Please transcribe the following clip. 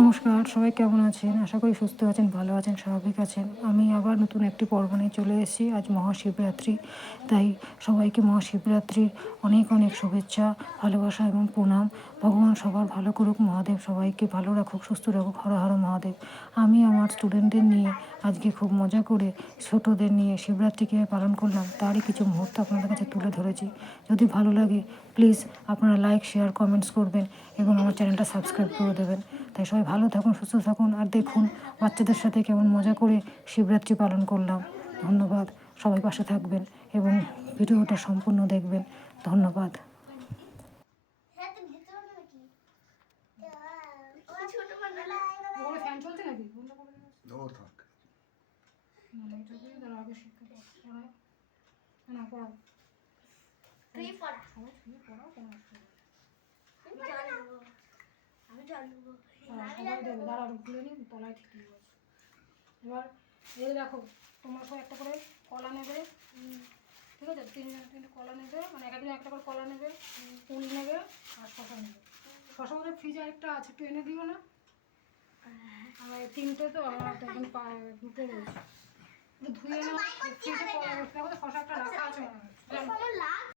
নমস্কার, সবাই কেমন আছেন? আশা করি সুস্থ আছেন, ভালো আছেন, স্বাভাবিক আছেন। আমি আবার নতুন একটি পর্ব নিয়ে চলে এসেছি। আজ মহাশিবরাত্রি, তাই সবাইকে মহাশিবরাত্রির অনেক অনেক শুভেচ্ছা, ভালোবাসা এবং প্রণাম। ভগবান সবার ভালো করুক, মহাদেব সবাইকে ভালো রাখুক, সুস্থ রাখুক। হর হর মহাদেব। আমি আমার স্টুডেন্টদের নিয়ে আজকে খুব মজা করে ছোটোদের নিয়ে শিবরাত্রি কীভাবে পালন করলাম তারই কিছু মুহূর্ত আপনাদের কাছে তুলে ধরেছি। যদি ভালো লাগে প্লিজ আপনারা লাইক, শেয়ার, কমেন্টস করবেন এবং আমার চ্যানেলটা সাবস্ক্রাইব করে দেবেন। তাই সবাই ভালো থাকুন, সুস্থ থাকুন, আর দেখুন বাচ্চাদের সাথে কেমন মজা করে শিবরাত্রি পালন করলাম। ধন্যবাদ, সবাই পাশে থাকবেন এবং ভিডিওটা সম্পূর্ণ দেখবেন। ধন্যবাদ। ফ্যান চলছে নাকি? সবাই দেবে, দাঁড়া খুলে নিই, তলায় ঠিক আছে। এবার এই দেখো, তোমরা সব একটা করে কলা নেবে, ঠিক আছে? তিনটে কলা নেবে, মানে এক একজন একটা করে কলা নেবে, ফুল নেবে আর শশা নেবে। শশা বোধহয় ফ্রিজে একটা আছে, একটু এনে দিও না? আমার তিনটে তো আমার এখন দুটো রয়েছে, ধুয়ে নাও ফ্রিজে। শশা একটা রাখা আছে।